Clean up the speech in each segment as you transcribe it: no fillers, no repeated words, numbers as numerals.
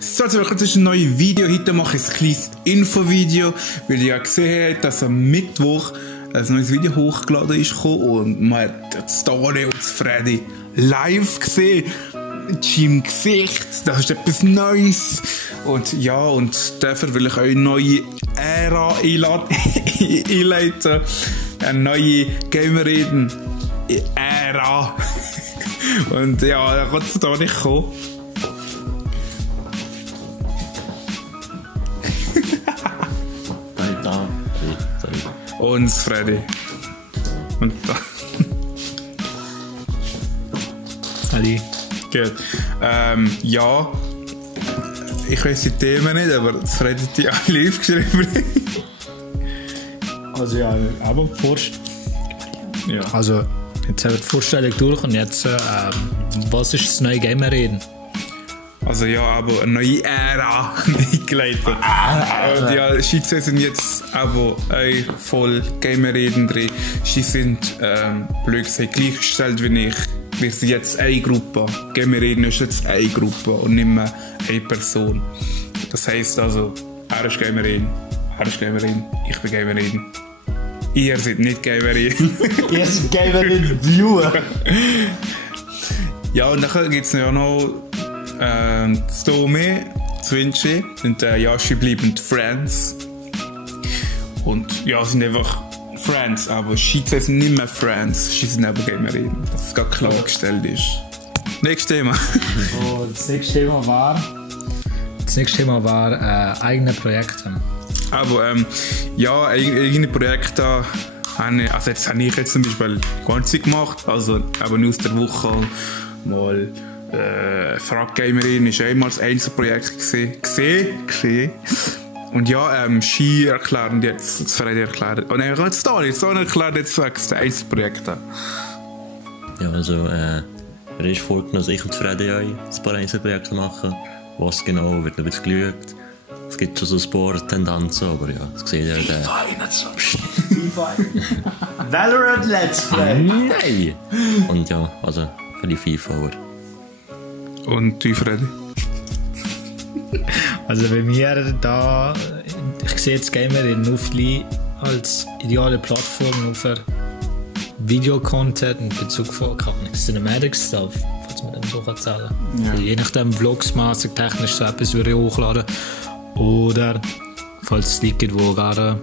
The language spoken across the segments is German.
So, also das ist ein neues Video. Heute mache ich ein kleines Infovideo, weil ich ja gesehen habe, dass am Mittwoch ein neues Video hochgeladen ist und man hat das Story und das Freddy live gesehen. In seinem Gesicht, das ist etwas Neues. Und ja, und dafür will ich euch eine neue Ära einleiten. Eine neue Gamerreden-Ära. Und ja, da kann es da nicht kommen. Und Freddy. Und da. Salut. Gut. Ja. Ich weiss die Themen nicht, aber Freddy hat die alle aufgeschrieben. Also ja, aber Ja. also jetzt haben wir die Vorstellung durch und jetzt was ist das neue Gamerreden? Also ja, aber eine neue Ära eingeleitet. Und ja, Schiedsrichter sind jetzt aber voll Gamerreden drin. Sie sind blöd gesagt gleichgestellt wie ich. Wir sind jetzt eine Gruppe. Gamerreden ist jetzt eine Gruppe und nicht mehr eine Person. Das heisst also, er ist Gamerreden, er ist Gamerreden, ich bin Gamerreden. Ihr seid nicht Gamerreden. Ihr seid Gamerreden-Viewer. Ja, und dann gibt es ja noch Stome, Zwinci und Yashi bleiben Friends. Und ja, sind einfach Friends, aber Schiedsrichter sind nicht mehr Friends, sie sind aber Gamerreden. Dass es gerade klargestellt ist. Nächstes Thema. Und das nächste Thema war eigene Projekte. Aber ja, eigene Projekte also jetzt habe ich jetzt zum Beispiel gar nichts gemacht, also aber nur aus der Woche mal Frag Gamerin ist einmal das Einzelprojekt gesehen. Und ja, Ski erklären jetzt, das Freddy erklären. Und dann jetzt erklärt jetzt das Einzelprojekt. Ja, also mir ist vorgenommen, dass ich und Freddy ein paar Einzelprojekte machen. Was genau, wird noch ein bisschen geschaut. Es gibt schon so ein paar Tendenzen, aber ja, das sieht ja FIFA. Valorant Let's Play. Nein! Und ja, also für die FIFA. Und du, Freddy? Also bei mir da, ich sehe jetzt Gamerreden nur viel als ideale Plattform für Videocontent in Bezug von Cinematics Stuff, falls man dem so erzählen kann. Ja. Je nachdem vlogsmäßig technisch so etwas würde ich hochladen. Oder falls es Leute gibt, wo gerade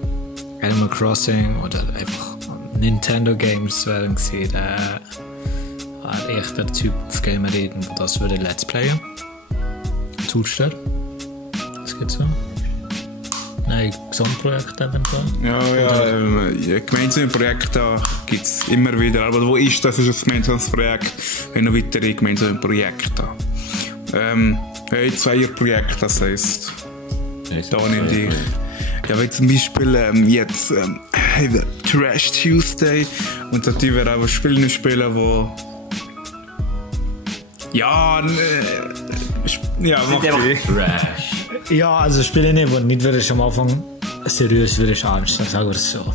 Animal Crossing oder einfach Nintendo Games werden gesehen, war echt der Typ auf Gamerreden, der das würde Let's Playen. Zustellt. Das geht so. Nein, Gesamtprojekt eventuell. Ja, gemeinsame Projekte gibt es immer wieder. Aber wo ist das? Ist ein gemeinsames Projekt. Wir haben noch weitere gemeinsame Projekte. Zweierprojekt, das heisst. Dani und ich. Ja, wie zum Beispiel jetzt Trash Tuesday. Und da wir auch Spiele spielen, wo. Ja, mach ich. Trash. Ja, also Spiele nicht, wo nicht würde ich am Anfang seriös würde ich anstellen, sagen wir es so.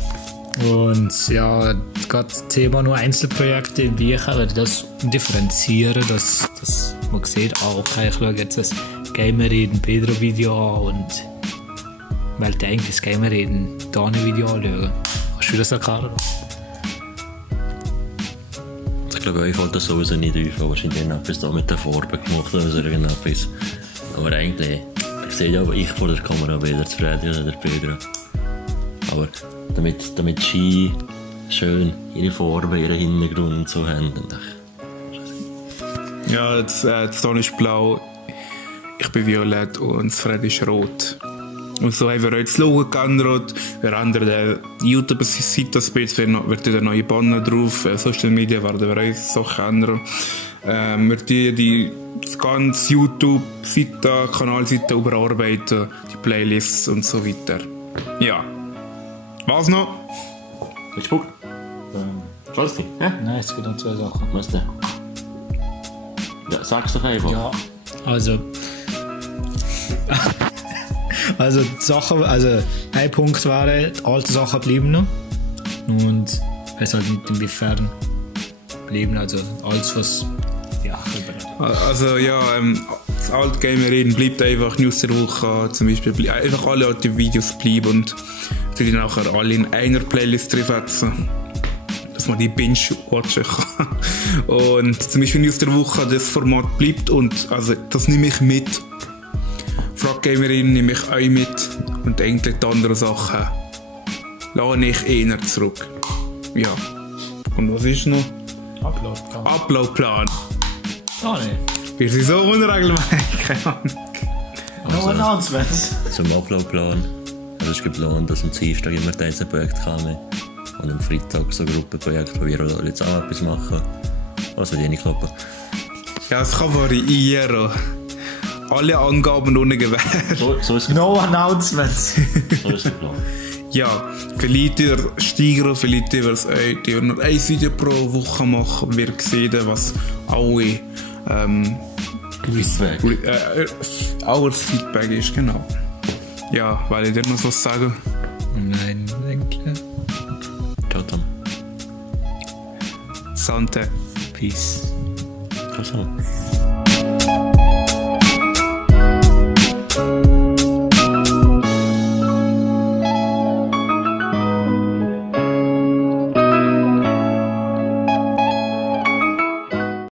Und ja, gerade das Thema nur Einzelprojekte, wie ich würde das differenzieren, dass man sieht, okay, ich schaue jetzt das Gamerreden Pedro-Video an und weil der eigentlich das Gamerreden Dani-Video anschauen. Hast du das erklären? Ich glaube, euch fällt das sowieso nicht auf, wahrscheinlich etwas da mit der Farbe gemacht oder so irgendetwas. Aber eigentlich, ich sehe ja ich vor der Kamera weder das Freddy oder der Pedro. Aber damit Ski schön ihre Farbe, ihren Hintergrund und so haben, dann ja, das Ton ist blau, ich bin violett und das Freddy ist rot. Und so haben wir heute das Logo geändert. Wir ändern der YouTube-Seite ein bisschen, wird der neue Banner drauf. Social Media werden wir auch Sachen ändern. Wir die ganze YouTube-Seite, Kanalseite überarbeiten, die Playlists und so weiter. Ja. Was noch? Willst du Bock? Scholzi, hä? Nein, es gibt noch zwei Sachen. Was denn? Ja, sag's doch einfach. Ja, also die Sachen, also ein Punkt wäre, die alten Sachen bleiben noch. Und ich weiß halt nicht inwiefern bleiben, also alles was, ja, Also ja, Alt-Gamer reden, bleibt einfach News der Woche, zum Beispiel einfach alle alten Videos bleiben und die nachher alle in einer Playlist drinsetzen, dass man die binge-watchen kann. Und zum Beispiel News der Woche, das Format bleibt und also das nehme ich mit. Frag-Gamerin nehme ich auch mit und eigentlich die anderen Sachen lade ich eher zurück. Ja. Und was ist noch? Uploadplan. Oh ne. Wir sind so unregelmäßig, keine Ahnung. No announcements. Zum Uploadplan. Also es ist geplant, dass am Dienstag immer diese Projekt kommen. Und am Freitag so ein Gruppenprojekt, wo wir alle zusammen etwas machen. Also die nicht klappen. Ja, es kann variieren. Alle Angaben ohne Gewähr. So ist es No announcements. so ist es geplant. Ja, vielleicht ihr steigern, vielleicht ihr nur ein Video pro Woche machen. Wir sehen, was alle our Feedback ist, genau. Ja, weil ich dir noch was sagen. Nein, denke. Ciao dann. Sante. Peace. Ciao.